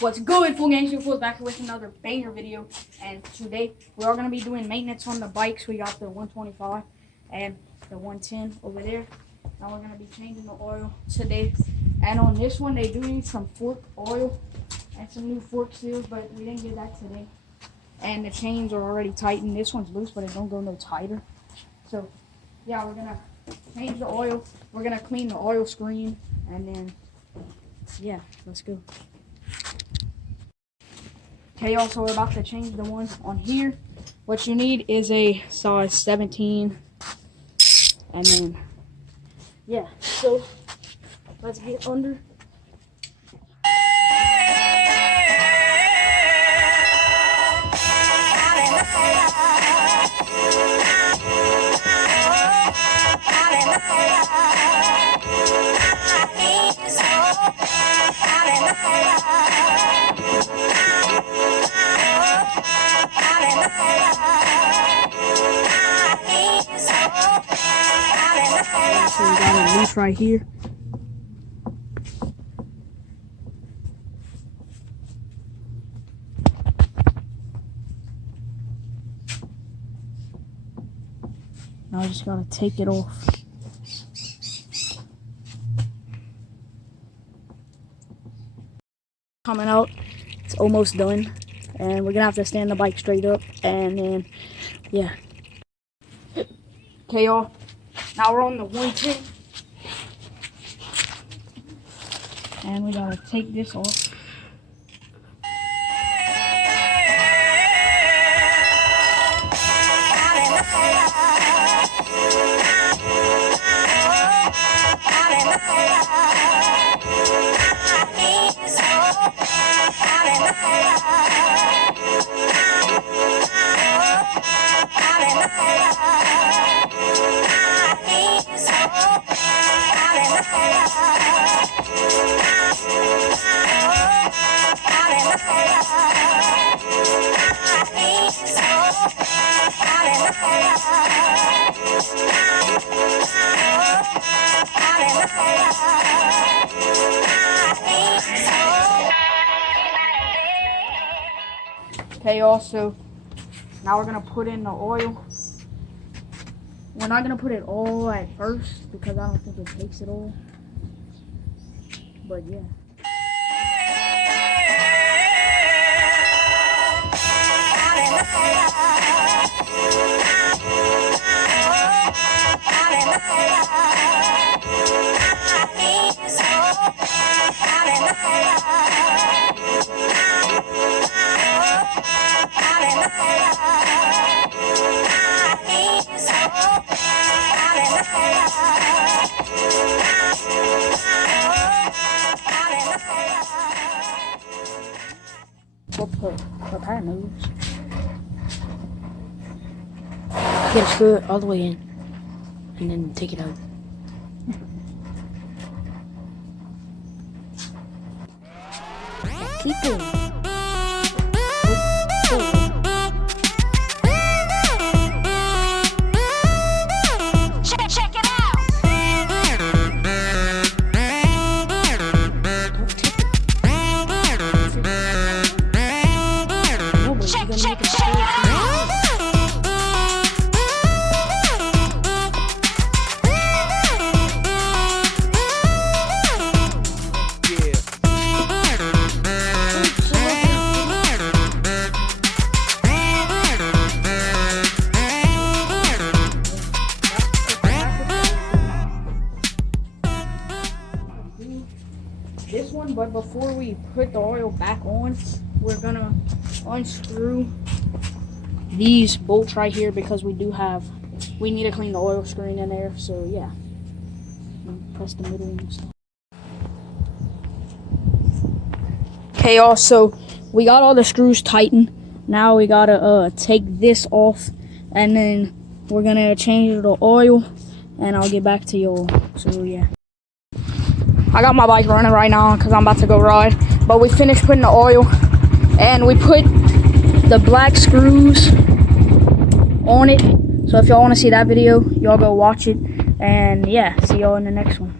What's good, full gang? Full back here with another banger video, and today we are gonna be doing maintenance on the bikes. We got the 125 and the 110 over there. Now we're gonna be changing the oil today, and on this one they do need some fork oil and some new fork seals, but we didn't get that today. And the chains are already tightened. This one's loose, but it don't go no tighter. So yeah, we're gonna change the oil. We're gonna clean the oil screen, and then yeah, let's go. Okay, also we're about to change the one on here. What you need is a size 17, and then yeah, so let's get under. So we got it loose right here. Now I just gotta take it off. Coming out, it's almost done, and we're gonna have to stand the bike straight up, and then yeah. Okay, y'all. Now we're on the 110, and we gotta take this off. Okay, y'all, so now we're gonna put in the oil. We're not gonna put it all at first because I don't think it takes it all, but yeah. What tire moves? You gotta screw it all the way in and then take it out. Keep it. Check it out. This one, but before we put the oil back on, we're gonna unscrew these bolts right here because we need to clean the oil screen in there. So yeah, press the middle and stuff. Okay, y'all, so we got all the screws tightened. Now we gotta take this off, and then we're gonna change the oil, and I'll get back to y'all. So yeah. I got my bike running right now because I'm about to go ride. But we finished putting the oil, and we put the black screws on it. So if y'all want to see that video, y'all go watch it. And yeah, see y'all in the next one.